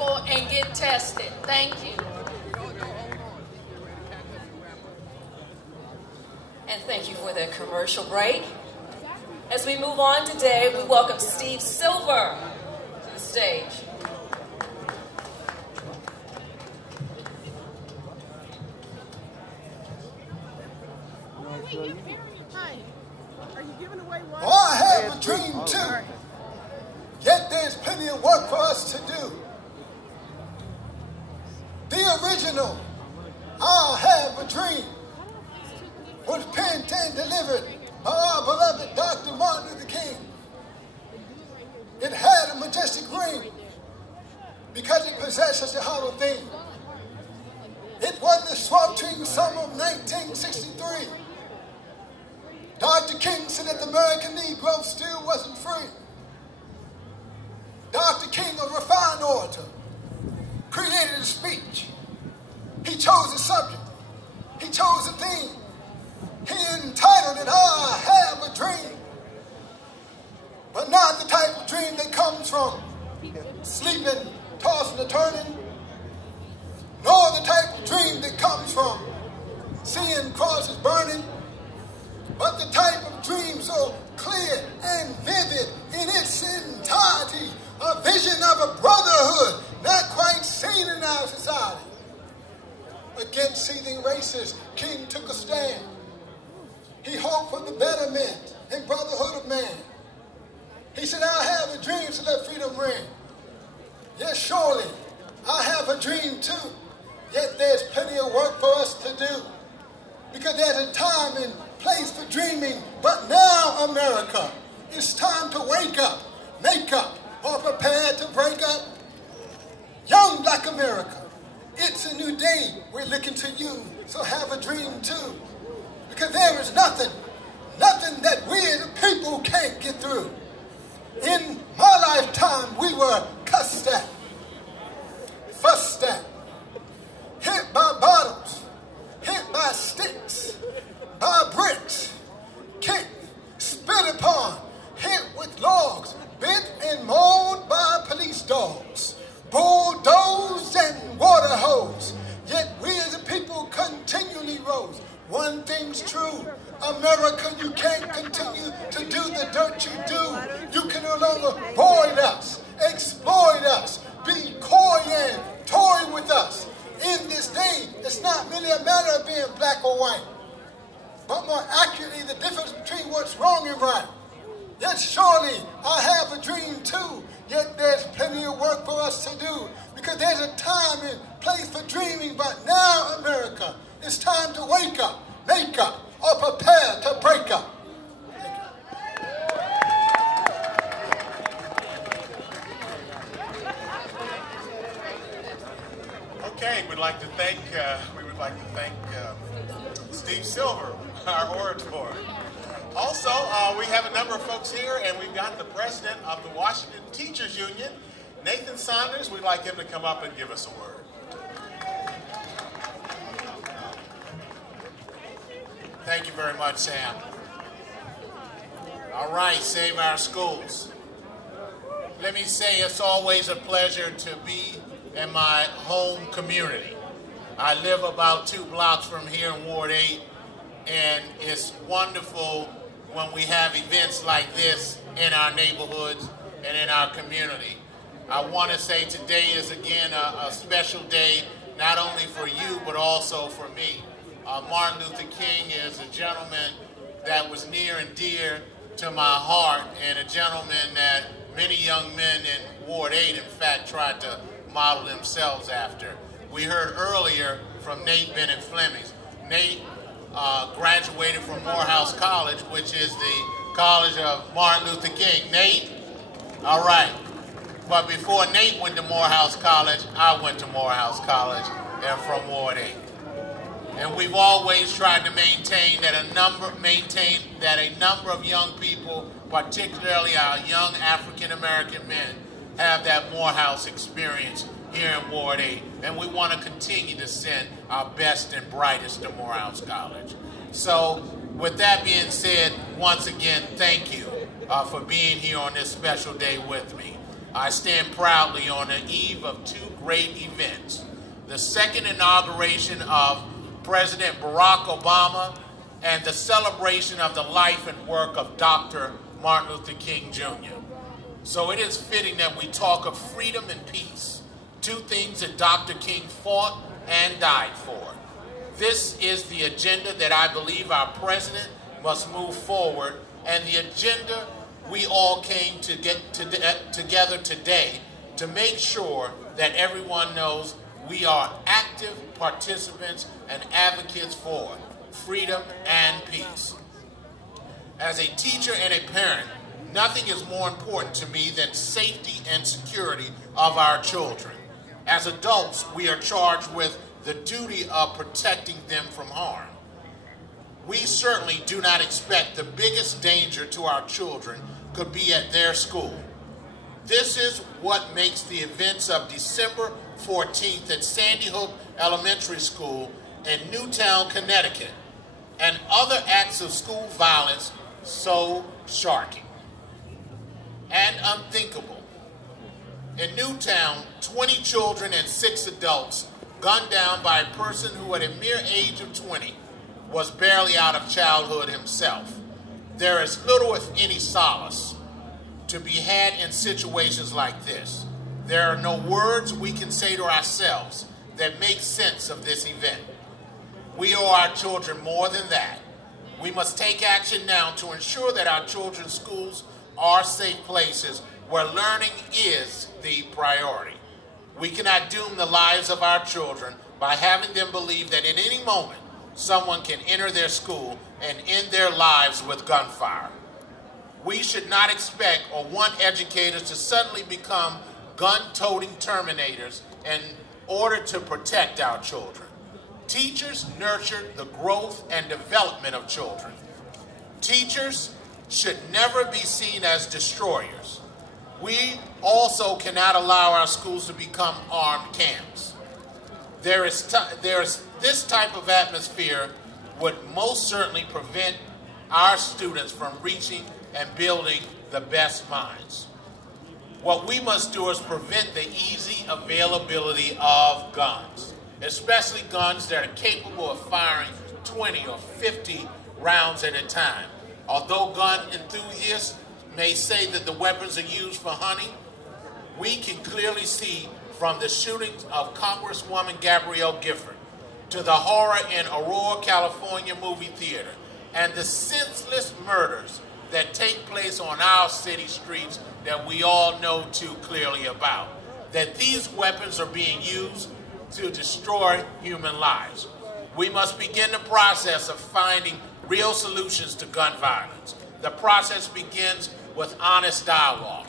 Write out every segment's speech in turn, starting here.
people and get tested. Thank you. And thank you for that commercial break. As we move on today, we welcome Steve Silver to the stage. Hi. Are you giving away what? Oh, I have a dream too. Yet there's plenty of work for us to do. The original, I have a dream, was penned and delivered by our beloved Dr. Martin Luther King. It had a majestic ring because it possessed such a hollow theme. It was the sweltering summer of 1963. Dr. King said that the American Negro still wasn't free. Dr. King, a refined orator, created a speech. He chose a subject. He chose a theme. He entitled it, I Have a Dream. But not the type of dream that comes from sleeping, tossing and turning, nor the type of dream that comes from seeing crosses burning, but the type of dream so clear and vivid in its entirety, a vision of a brotherhood not quite seen in our society. Against seething races, King took a stand. He hoped for the betterment and brotherhood of man. He said, I have a dream to let freedom ring. Yes, surely, I have a dream too. Yet there's plenty of work for us to do. Because there's a time and place for dreaming. But now, America, it's time to wake up, make up, or prepare to break up. Young Black America, it's a new day. We're looking to you, so have a dream too. Because there is nothing that we as a people can't get through. In my lifetime, we were cussed at, fussed at, hit by bottles, hit by sticks, by bricks, kicked, spit upon, hit with logs, bit and mauled by police dogs, bulldozed and water hosed. Yet we as a people continually rose. One thing's true, America, you can't continue to do the dirt you do. You can no longer void us, exploit us, be coy and toy with us. In this day, it's not merely a matter of being black or white, but more accurately, the difference between what's wrong and right. Yet surely, I have a dream too, yet there's plenty of work for us to do, because there's a time and place for dreaming, but now, America, it's time to wake up, make up, or prepare to break up. Okay, we would like to thank Steve Silver, our orator. Also, we have a number of folks here, and we've got the president of the Washington Teachers Union, Nathan Saunders. We'd like him to come up and give us a word. Thank you very much, Sam. All right, save our schools. Let me say it's always a pleasure to be in my home community. I live about 2 blocks from here in Ward 8, and it's wonderful when we have events like this in our neighborhoods and in our community. I want to say today is again a special day, not only for you, but also for me. Martin Luther King is a gentleman that was near and dear to my heart, and a gentleman that many young men in Ward 8, in fact, tried to model themselves after. We heard earlier from Nate Bennett Fleming. Nate graduated from Morehouse College, which is the college of Martin Luther King. Nate? All right. But before Nate went to Morehouse College, I went to Morehouse College and from Ward 8. And we've always tried to maintain that a number of young people, particularly our young African-American men, have that Morehouse experience here in Ward 8. And we want to continue to send our best and brightest to Morehouse College. So with that being said, once again, thank you for being here on this special day with me. I stand proudly on the eve of two great events. The second inauguration of President Barack Obama and the celebration of the life and work of Dr. Martin Luther King Jr. So it is fitting that we talk of freedom and peace, two things that Dr. King fought and died for. This is the agenda that I believe our president must move forward, and the agenda we all came to get together today to make sure that everyone knows we are active participants and advocates for freedom and peace. As a teacher and a parent, nothing is more important to me than safety and security of our children. As adults, we are charged with the duty of protecting them from harm. We certainly do not expect the biggest danger to our children could be at their school. This is what makes the events of December 14th at Sandy Hook Elementary School in Newtown, Connecticut, and other acts of school violence so shocking and unthinkable. In Newtown, 20 children and 6 adults gunned down by a person who at a mere age of 20 was barely out of childhood himself. There is little, if any, solace to be had in situations like this. There are no words we can say to ourselves that make sense of this event. We owe our children more than that. We must take action now to ensure that our children's schools are safe places where learning is the priority. We cannot doom the lives of our children by having them believe that at any moment someone can enter their school and end their lives with gunfire. We should not expect or want educators to suddenly become gun-toting terminators in order to protect our children. Teachers nurture the growth and development of children. Teachers should never be seen as destroyers. We also cannot allow our schools to become armed camps. This type of atmosphere would most certainly prevent our students from reaching and building the best minds. What we must do is prevent the easy availability of guns, especially guns that are capable of firing 20 or 50 rounds at a time. Although gun enthusiasts may say that the weapons are used for hunting, we can clearly see from the shootings of Congresswoman Gabrielle Gifford to the horror in Aurora, California movie theater and the senseless murders that take place on our city streets that we all know too clearly about, that these weapons are being used to destroy human lives. We must begin the process of finding real solutions to gun violence. The process begins with honest dialogue.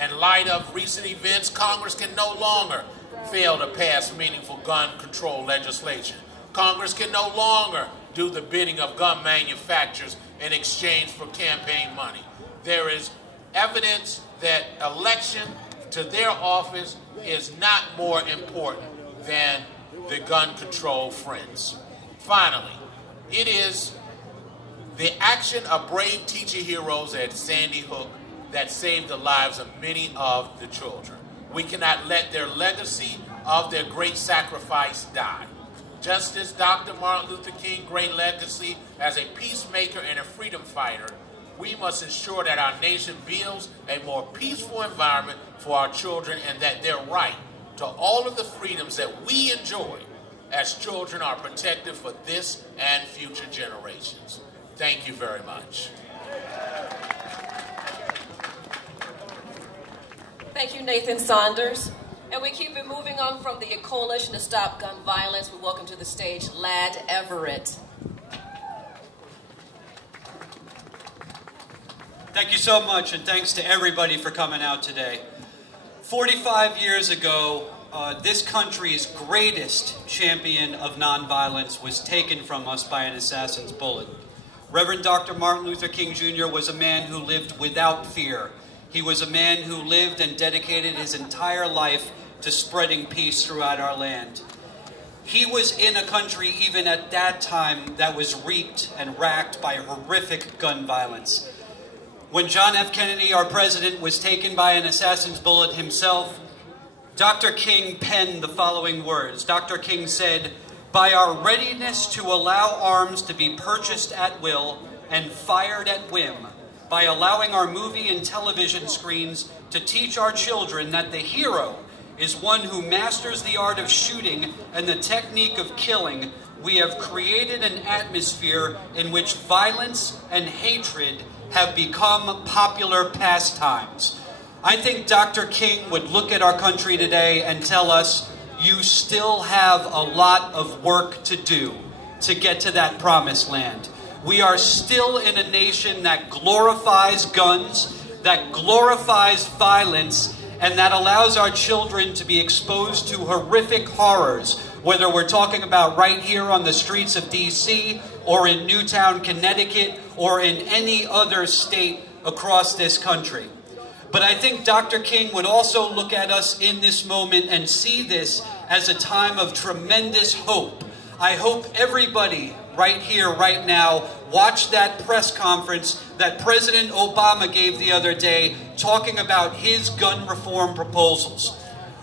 In light of recent events, Congress can no longer fail to pass meaningful gun control legislation. Congress can no longer do the bidding of gun manufacturers in exchange for campaign money. There is evidence that election to their office is not more important than the gun control fringe. Finally, it is the action of brave teacher heroes at Sandy Hook that saved the lives of many of the children. We cannot let their legacy of their great sacrifice die. Just as Dr. Martin Luther King's great legacy as a peacemaker and a freedom fighter, we must ensure that our nation builds a more peaceful environment for our children and that their right to all of the freedoms that we enjoy as children are protected for this and future generations. Thank you very much. Thank you, Nathan Saunders. And we keep it moving on from the Coalition to Stop Gun Violence. We welcome to the stage Ladd Everett. Thank you so much, and thanks to everybody for coming out today. 45 years ago, this country's greatest champion of nonviolence was taken from us by an assassin's bullet. Reverend Dr. Martin Luther King Jr. was a man who lived without fear. He was a man who lived and dedicated his entire life to spreading peace throughout our land. He was in a country, even at that time, that was reeked and racked by horrific gun violence. When John F. Kennedy, our president, was taken by an assassin's bullet himself, Dr. King penned the following words. Dr. King said, "By our readiness to allow arms to be purchased at will and fired at whim, by allowing our movie and television screens to teach our children that the hero is one who masters the art of shooting and the technique of killing, we have created an atmosphere in which violence and hatred have become popular pastimes." I think Dr. King would look at our country today and tell us, you still have a lot of work to do to get to that promised land. We are still in a nation that glorifies guns, that glorifies violence, and that allows our children to be exposed to horrific horrors, whether we're talking about right here on the streets of D.C. or in Newtown, Connecticut, or in any other state across this country. But I think Dr. King would also look at us in this moment and see this as a time of tremendous hope. I hope everybody right here, right now, watched that press conference that President Obama gave the other day talking about his gun reform proposals.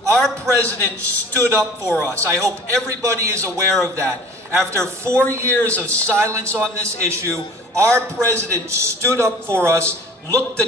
Our president stood up for us. I hope everybody is aware of that. After 4 years of silence on this issue, our president stood up for us, looked the